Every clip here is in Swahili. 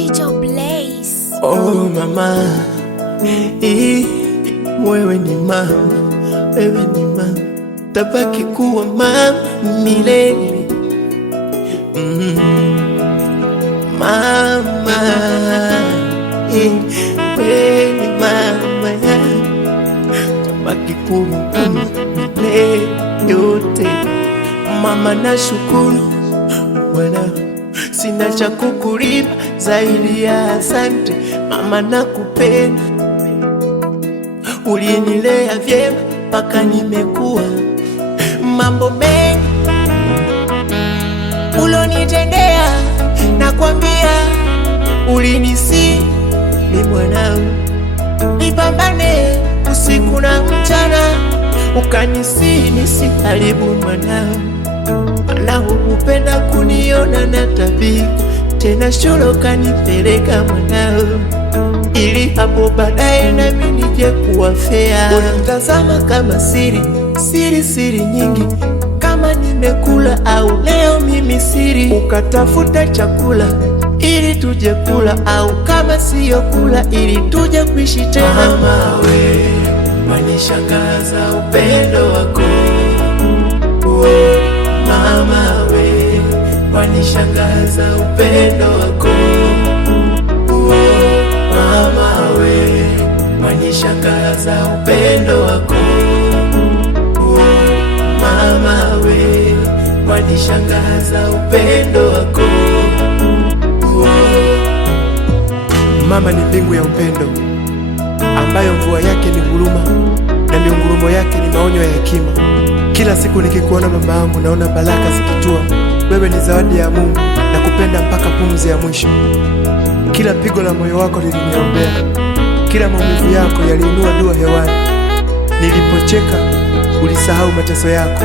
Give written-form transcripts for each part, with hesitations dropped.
Chicho Blaze. Oh mama, wewe ni mama, wewe ni mama, tabaki kuwa mama milele. Mama, wewe ni mama, tabaki kuwa mama milele yote. Mama nashukuru Bwana, sina cha kukulipa zaidi ya asante. Mama nakupenda, ulinilea vyema mpaka nimekuwa. Mambo mengi ulonitendea, nakwambia ulinisi ni mwanao, nipambane usiku na mchana, ukanisi nisiharibu mwanao. Mwanao upenda kuniona na tabia, tena shule ukanipeleka mwanao, ili hapo baadaye nami nije kuwa fair. Unamtazama kama siri nyingi, kama nimekula au leo mimi siri. Ukatafuta chakula ili tuje kula, au kama siyo kula ili tuje kuishi tena. Mama we, wanishangaza upendo wako. Mama we, wanishangaza upendo wako. Mama we, wanishangaza upendo wako. Mama we, wanishangaza upendo wako. Mama ni mbingu ya upendo, ambayo mvua yake ni huruma na miungurumo yake ni maonyo ya hekima. Kila siku nikikuona mama yangu, naona baraka zikitua. Wewe ni zawadi ya Mungu na kupenda mpaka pumzi ya mwisho. Kila pigo la moyo wako liliniombea, kila maumivu yako yaliinua dua hewani. Nilipocheka ulisahau mateso yako,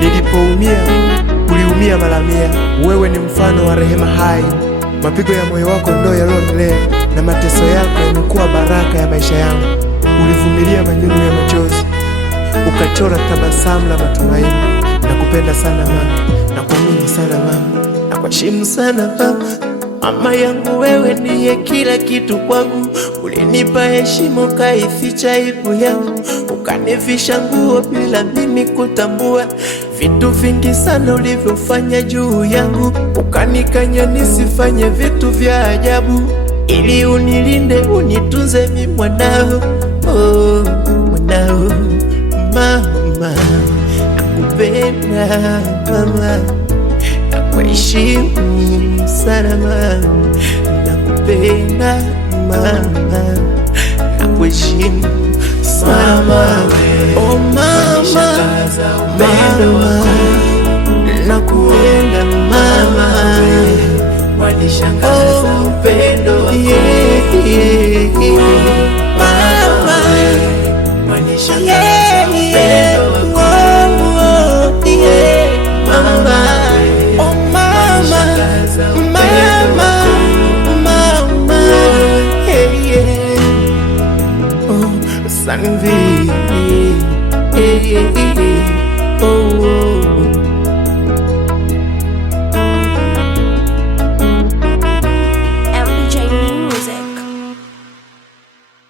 nilipoumia uliumia mara mia. Wewe ni mfano wa rehema hai, mapigo ya moyo wako ndio yalionilea, na mateso yako yamekuwa baraka ya maisha yangu. Ulivumilia manyunyu ya machozi, ukachora tabasamu la matumaini. Nakupenda sana mama, nakuamini sana mama, nakuheshimu sana mama. Mama yangu, wewe ndiye kila kitu kwangu. Ulinipa heshima, ukaificha aibu yangu, ukanivisha nguo bila mimi kutambua. Vitu vingi sana ulivyofanya juu yangu, ukanikanya nisifanye vitu vya ajabu, ili unilinde unitunze mimi mwanao. Oh, mwanao mama, nakupenda mama, nakuheshimu sana mama, nakupenda mama, nakuheshimu sana mama. Oh mama, mama, nakupenda mama, wanishangaza upendo wako. Mama, wanishangaza upendo wako. Mama, oh mama, mama, mama, oh Sanvi, oh.